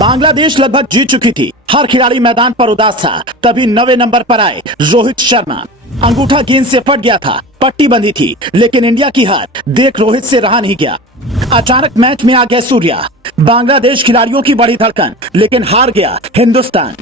बांग्लादेश लगभग जीत चुकी थी। हर खिलाड़ी मैदान पर उदास था। तभी 9वें नंबर पर आए रोहित शर्मा। अंगूठा गेंद से फट गया था, पट्टी बंधी थी, लेकिन इंडिया की हार देख रोहित से रहा नहीं गया। अचानक मैच में आ गया सूर्या। बांग्लादेश खिलाड़ियों की बड़ी धड़कन, लेकिन हार गया हिंदुस्तान।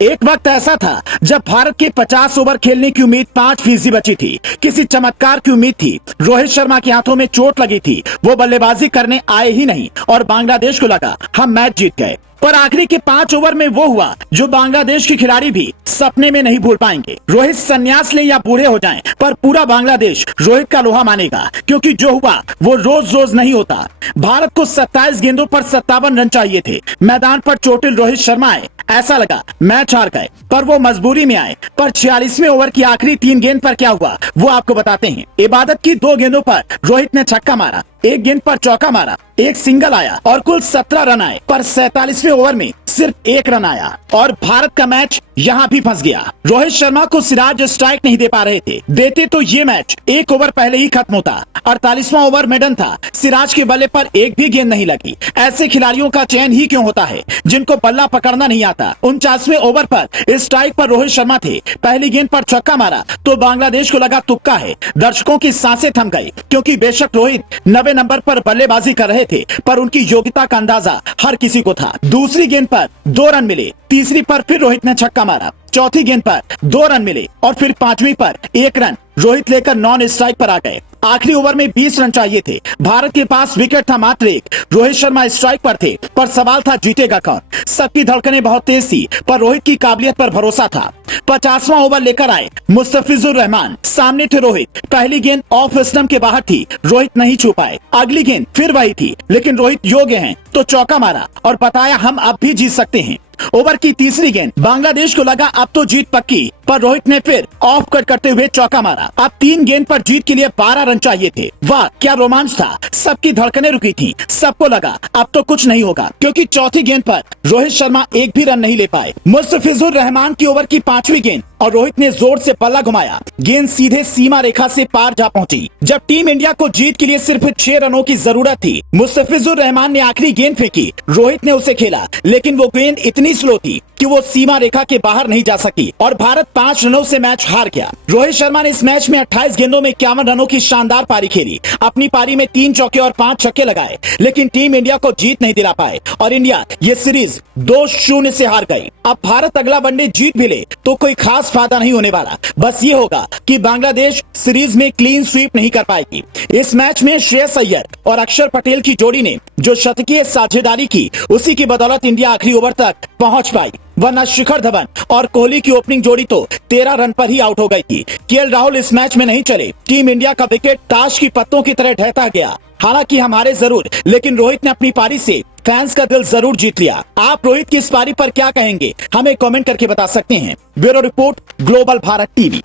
एक वक्त ऐसा था जब भारत के 50 ओवर खेलने की उम्मीद 5% बची थी। किसी चमत्कार की उम्मीद थी। रोहित शर्मा के हाथों में चोट लगी थी, वो बल्लेबाजी करने आए ही नहीं और बांग्लादेश को लगा हम मैच जीत गए। पर आखिरी के 5 ओवर में वो हुआ जो बांग्लादेश के खिलाड़ी भी सपने में नहीं भूल पाएंगे। रोहित संन्यास लें या बूढ़े हो जाएं, पर पूरा बांग्लादेश रोहित का लोहा मानेगा, क्योंकि जो हुआ वो रोज रोज नहीं होता। भारत को 27 गेंदों पर 57 रन चाहिए थे। मैदान पर चोटिल रोहित शर्मा आए, ऐसा लगा मैच हार गए, पर वो मजबूरी में आए। पर 46वें ओवर की आखिरी 3 गेंद पर क्या हुआ वो आपको बताते हैं। इबादत की 2 गेंदों पर रोहित ने छक्का मारा, 1 गेंद पर चौका मारा, 1 सिंगल आया और कुल 17 रन आए। पर 47वें ओवर में सिर्फ 1 रन आया और भारत का मैच यहाँ भी फंस गया। रोहित शर्मा को सिराज स्ट्राइक नहीं दे पा रहे थे, देते तो ये मैच 1 ओवर पहले ही खत्म होता। 48वां ओवर मेडन था, सिराज के बल्ले पर 1 भी गेंद नहीं लगी। ऐसे खिलाड़ियों का चयन ही क्यों होता है जिनको बल्ला पकड़ना नहीं आता। 49वें ओवर पर स्ट्राइक पर रोहित शर्मा थे, पहली गेंद पर छक्का मारा तो बांग्लादेश को लगा तुक्का है। दर्शकों की सांसें थम गई, क्योंकि बेशक रोहित 9वें नंबर पर बल्लेबाजी कर रहे थे, पर उनकी योग्यता का अंदाजा हर किसी को था। दूसरी गेंद पर 2 रन मिले, तीसरी पर फिर रोहित ने छक्का मारा, चौथी गेंद पर 2 रन मिले और फिर 5वीं पर 1 रन रोहित लेकर नॉन स्ट्राइक पर आ गए। आखिरी ओवर में 20 रन चाहिए थे। भारत के पास विकेट था मात्र 1। रोहित शर्मा स्ट्राइक पर थे, पर सवाल था जीतेगा कौन। सबकी धड़कनें बहुत तेज थी, पर रोहित की काबिलियत पर भरोसा था। 50वां ओवर लेकर आए मुस्तफिजुर रहमान, सामने थे रोहित। पहली गेंद ऑफ स्टंप के बाहर थी, रोहित नहीं छू पाए। अगली गेंद फिर वही थी, लेकिन रोहित योग्य हैं तो चौका मारा और बताया हम अब भी जीत सकते हैं। ओवर की तीसरी गेंद, बांग्लादेश को लगा अब तो जीत पक्की, पर रोहित ने फिर ऑफ कट करते हुए चौका मारा। अब 3 गेंद पर जीत के लिए 12 रन चाहिए थे। वाह क्या रोमांच था, सबकी धड़कनें रुकी थी। सबको लगा अब तो कुछ नहीं होगा, क्योंकि चौथी गेंद पर रोहित शर्मा 1 भी रन नहीं ले पाए। मुस्तफिजुर रहमान की ओवर की 5वीं गेंद और रोहित ने जोर से बल्ला घुमाया, गेंद सीधे सीमा रेखा से पार जा पहुंची। जब टीम इंडिया को जीत के लिए सिर्फ 6 रनों की जरूरत थी, मुस्तफिजुर रहमान ने आखिरी गेंद फेंकी। रोहित ने उसे खेला, लेकिन वो गेंद इतनी स्लो थी कि वो सीमा रेखा के बाहर नहीं जा सकी और भारत 5 रनों से मैच हार गया। रोहित शर्मा ने इस मैच में 28 गेंदों में 51 रनों की शानदार पारी खेली। अपनी पारी में 3 चौके और 5 छक्के लगाए, लेकिन टीम इंडिया को जीत नहीं दिला पाए और इंडिया ये सीरीज 2-0 से हार गई। अब भारत अगला वनडे जीत भी ले तो कोई खास फायदा नहीं होने वाला। बस ये होगा कि बांग्लादेश सीरीज में क्लीन स्वीप नहीं कर पाएगी। इस मैच में श्रेयस अय्यर और अक्षर पटेल की जोड़ी ने जो शतकीय साझेदारी की, उसी की बदौलत इंडिया आखिरी ओवर तक पहुंच पाई, वरना शिखर धवन और कोहली की ओपनिंग जोड़ी तो 13 रन पर ही आउट हो गई थी। केएल राहुल इस मैच में नहीं चले। टीम इंडिया का विकेट ताश की पत्तों की तरह ढहता गया। हालांकि हम हारे जरूर, लेकिन रोहित ने अपनी पारी से फैंस का दिल जरूर जीत लिया। आप रोहित की इस पारी पर क्या कहेंगे, हमें कमेंट करके बता सकते हैं। Bureau report, global Bharat TV.